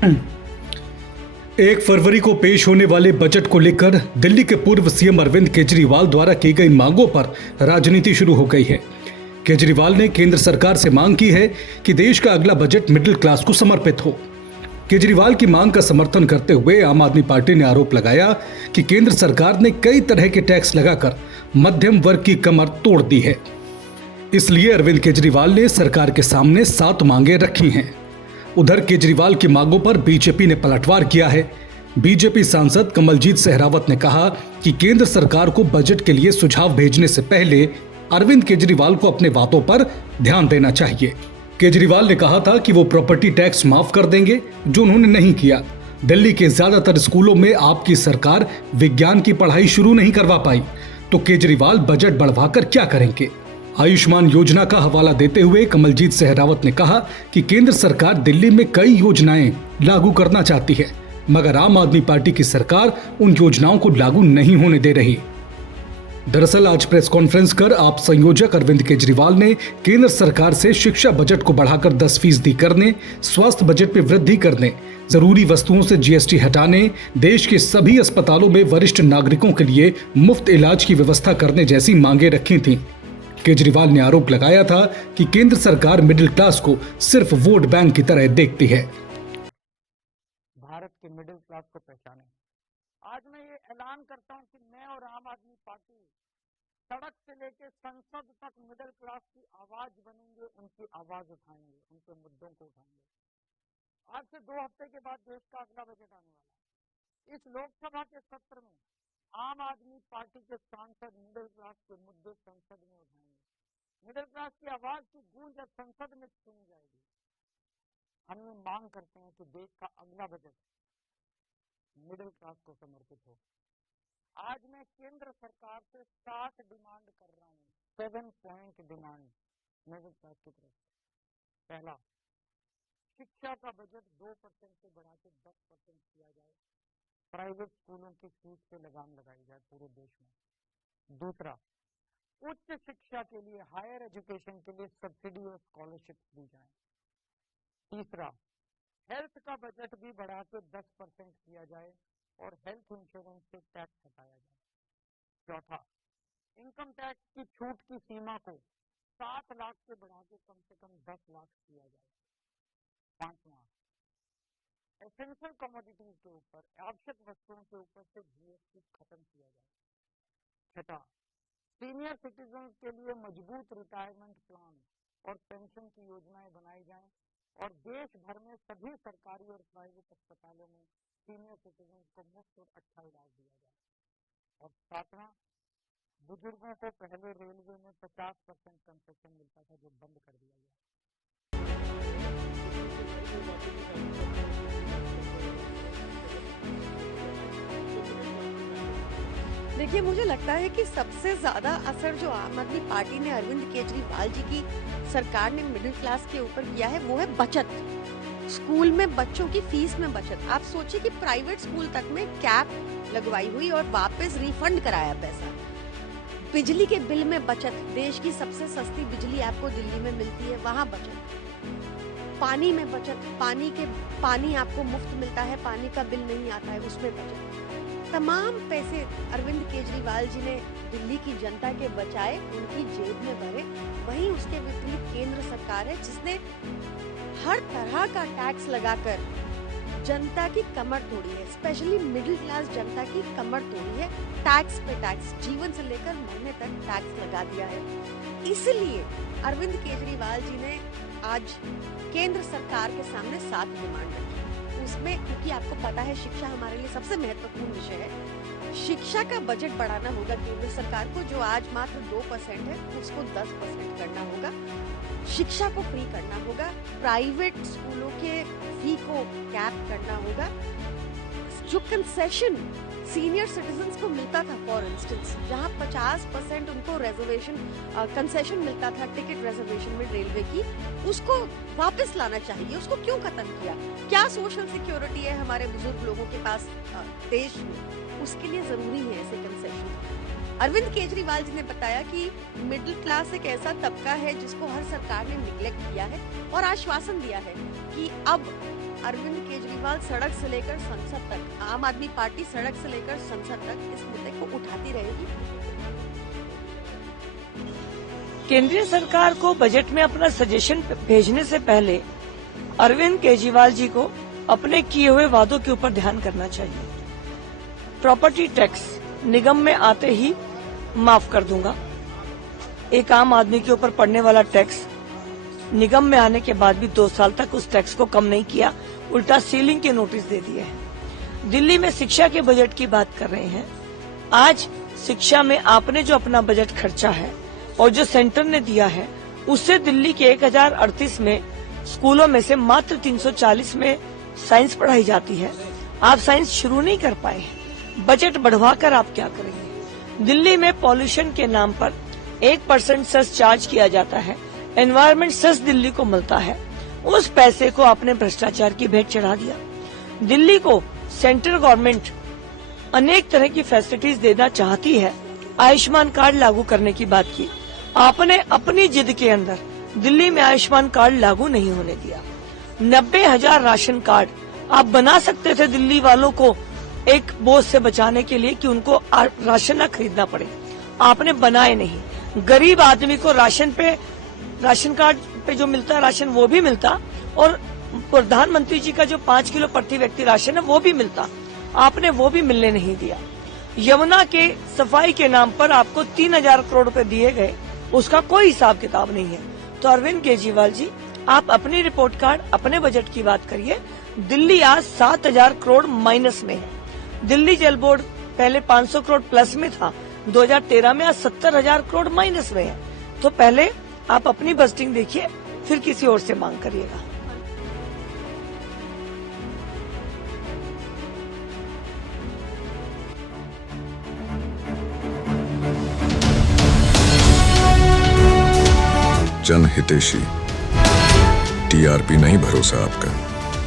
1 फरवरी को पेश होने वाले बजट को लेकर दिल्ली के पूर्व सीएम अरविंद केजरीवाल द्वारा की गई मांगों पर राजनीति शुरू हो गई है। केजरीवाल ने केंद्र सरकार से मांग की है कि देश का अगला बजट मिडिल क्लास को समर्पित हो। केजरीवाल की मांग का समर्थन करते हुए आम आदमी पार्टी ने आरोप लगाया कि केंद्र सरकार ने कई तरह के टैक्स लगाकर मध्यम वर्ग की कमर तोड़ दी है। इसलिए अरविंद केजरीवाल ने सरकार के सामने 7 मांगे रखी हैं। उधर केजरीवाल की मांगों पर बीजेपी ने पलटवार किया है। बीजेपी सांसद कमलजीत सहरावत ने कहा कि केंद्र सरकार को बजट के लिए सुझाव भेजने से पहले अरविंद केजरीवाल को अपने वादों पर ध्यान देना चाहिए। केजरीवाल ने कहा था कि वो प्रॉपर्टी टैक्स माफ कर देंगे, जो उन्होंने नहीं किया। दिल्ली के ज्यादातर स्कूलों में आपकी सरकार विज्ञान की पढ़ाई शुरू नहीं करवा पाई, तो केजरीवाल बजट बढ़वाकर क्या करेंगे। आयुष्मान योजना का हवाला देते हुए कमलजीत सहरावत ने कहा कि केंद्र सरकार दिल्ली में कई योजनाएं लागू करना चाहती है, मगर आम आदमी पार्टी की सरकार उन योजनाओं को लागू नहीं होने दे रही। दरअसल आज प्रेस कॉन्फ्रेंस कर आप संयोजक अरविंद केजरीवाल ने केंद्र सरकार से शिक्षा बजट को बढ़ाकर 10% करने, स्वास्थ्य बजट में वृद्धि करने, जरूरी वस्तुओं से जीएसटी हटाने, देश के सभी अस्पतालों में वरिष्ठ नागरिकों के लिए मुफ्त इलाज की व्यवस्था करने जैसी मांगे रखी थीं। केजरीवाल ने आरोप लगाया था कि केंद्र सरकार मिडिल क्लास को सिर्फ वोट बैंक की तरह देखती है। भारत के मिडिल क्लास को पहचाने। आज मैं ये ऐलान करता हूं कि मैं और आम आदमी पार्टी सड़क से लेकर संसद तक मिडिल क्लास की आवाज बनेंगे, उनकी आवाज उठाएंगे, उनके मुद्दों को उठाएंगे। आज से 2 हफ्ते के बाद देश का अगला बजट आने वाला है। इस लोकसभा के सत्र में आम आदमी पार्टी के सांसद मिडिल क्लास के मुद्दे संसद में उठाएंगे। मिडिल क्लास की आवाज की गूंज अब संसद में सुनी जाएगी। हम ये मांग करते हैं कि देश का अगला बजट मिडिल क्लास को समर्पित हो। आज मैं केंद्र सरकार से 7 डिमांड कर रहा हूँ, 7 पॉइंट डिमांड मिडिल क्लास की तरफ। पहला, शिक्षा का बजट 2% से बढ़ा के 10% किया जाए। प्राइवेट स्कूलों की फीस पे लगाम लगाई जाए पूरे देश में। दूसरा, उच्च शिक्षा के लिए, हायर एजुकेशन के लिए सब्सिडी और स्कॉलरशिप दी जाए। तीसरा, हेल्थ का बजट भी बढ़ा के 10% किया जाए और हेल्थ इंश्योरेंस से टैक्स हटाया जाए। चौथा, इनकम टैक्स की छूट की सीमा को 7 लाख से बढ़ा के कम से कम 10 लाख किया जाए। पांचवा, एसेंशियल कमोडिटीज के ऊपर, आवश्यक वस्तुओं के ऊपर से जीएसटी खत्म किया जाए। छठा, सीनियर सिटीजन के लिए मजबूत रिटायरमेंट प्लान और पेंशन की योजनाएं बनाई जाएं और देश भर में सभी सरकारी और प्राइवेट अस्पतालों में सीनियर सिटीजन को मुफ्त और अच्छा इलाज दिया जाए। और सातवां, बुजुर्गों को पहले रेलवे में 50% कंसेशन मिलता था, जो बंद कर दिया गया। देखिए, मुझे लगता है कि सबसे ज्यादा असर जो आम आदमी पार्टी ने, अरविंद केजरीवाल जी की सरकार ने मिडिल क्लास के ऊपर किया है, वो है बचत। स्कूल में बच्चों की फीस में बचत। आप सोचिए कि प्राइवेट स्कूल तक में कैप लगवाई हुई और वापस रिफंड कराया पैसा। बिजली के बिल में बचत, देश की सबसे सस्ती बिजली आपको दिल्ली में मिलती है, वहां बचत। पानी में बचत, पानी आपको मुफ्त मिलता है, पानी का बिल नहीं आता है, उसमें बचत। तमाम पैसे अरविंद केजरीवाल जी ने दिल्ली की जनता के बचाए, उनकी जेब में भरे। वहीं उसके विपरीत केंद्र सरकार है जिसने हर तरह का टैक्स लगाकर जनता की कमर तोड़ी है, स्पेशली मिडिल क्लास जनता की कमर तोड़ी है। टैक्स पे टैक्स, जीवन से लेकर मरने तक टैक्स लगा दिया है। इसलिए अरविंद केजरीवाल जी ने आज केंद्र सरकार के सामने 7 डिमांड रखी। उसमें, क्योंकि आपको पता है शिक्षा हमारे लिए सबसे महत्वपूर्ण विषय है, शिक्षा का बजट बढ़ाना होगा केंद्र सरकार को, जो आज मात्र 2% है, उसको 10% करना होगा। शिक्षा को फ्री करना होगा। प्राइवेट स्कूलों के फी को कैप करना होगा। जो कंसेशन सीनियर सिटीजन्स को मिलता था, फॉर इंस्टेंस, जहां 50% उनको रिजर्वेशन कंसेशन मिलता था टिकट रिजर्वेशन में रेलवे की, उसको वापस लाना चाहिए। उसको क्यों खत्म किया? क्या सोशल सिक्योरिटी है हमारे बुजुर्ग लोगों के पास देश में? उसके लिए जरूरी है ऐसे कंसेशन। अरविंद केजरीवाल जी ने बताया कि मिडिल क्लास एक ऐसा तबका है जिसको हर सरकार ने निग्लेक्ट किया है और आश्वासन दिया है कि अब अरविंद केजरीवाल सड़क से लेकर संसद तक, आम आदमी पार्टी सड़क से लेकर संसद तक इस मुद्दे को उठाती रहेगी। केंद्रीय सरकार को बजट में अपना सजेशन भेजने से पहले अरविंद केजरीवाल जी को अपने किए हुए वादों के ऊपर ध्यान करना चाहिए। प्रॉपर्टी टैक्स निगम में आते ही माफ कर दूंगा, एक आम आदमी के ऊपर पड़ने वाला टैक्स निगम में आने के बाद भी 2 साल तक उस टैक्स को कम नहीं किया, उल्टा सीलिंग के नोटिस दे दिए हैं। दिल्ली में शिक्षा के बजट की बात कर रहे हैं। आज शिक्षा में आपने जो अपना बजट खर्चा है और जो सेंटर ने दिया है, उससे दिल्ली के 1038 में स्कूलों में से मात्र 340 में साइंस पढ़ाई जाती है। आप साइंस शुरू नहीं कर पाए, बजट बढ़वाकर आप क्या करेंगे? दिल्ली में पॉल्यूशन के नाम पर 1% सेस चार्ज किया जाता है, एनवायरमेंट सेस दिल्ली को मिलता है, उस पैसे को आपने भ्रष्टाचार की भेंट चढ़ा दिया। दिल्ली को सेंट्रल गवर्नमेंट अनेक तरह की फैसिलिटीज देना चाहती है, आयुष्मान कार्ड लागू करने की बात की, आपने अपनी जिद के अंदर दिल्ली में आयुष्मान कार्ड लागू नहीं होने दिया। 90,000 राशन कार्ड आप बना सकते थे दिल्ली वालों को एक बोझ से बचाने के लिए कि उनको राशन न खरीदना पड़े, आपने बनाए नहीं। गरीब आदमी को राशन कार्ड पे जो मिलता है राशन वो भी मिलता, और प्रधानमंत्री जी का जो 5 किलो प्रति व्यक्ति राशन है वो भी मिलता, आपने वो भी मिलने नहीं दिया। यमुना के सफाई के नाम पर आपको 3,000 करोड़ रुपए दिए गए, उसका कोई हिसाब किताब नहीं है। तो अरविंद केजरीवाल जी, आप अपनी रिपोर्ट कार्ड, अपने बजट की बात करिए। दिल्ली आज 7,000 करोड़ माइनस में है। दिल्ली जल बोर्ड पहले 500 करोड़ प्लस में था, 2013 में आज 70,000 करोड़ माइनस में है। तो पहले आप अपनी बजटिंग देखिए, फिर किसी और से मांग करिएगा। जनहितैषी, टीआरपी नहीं भरोसा आपका।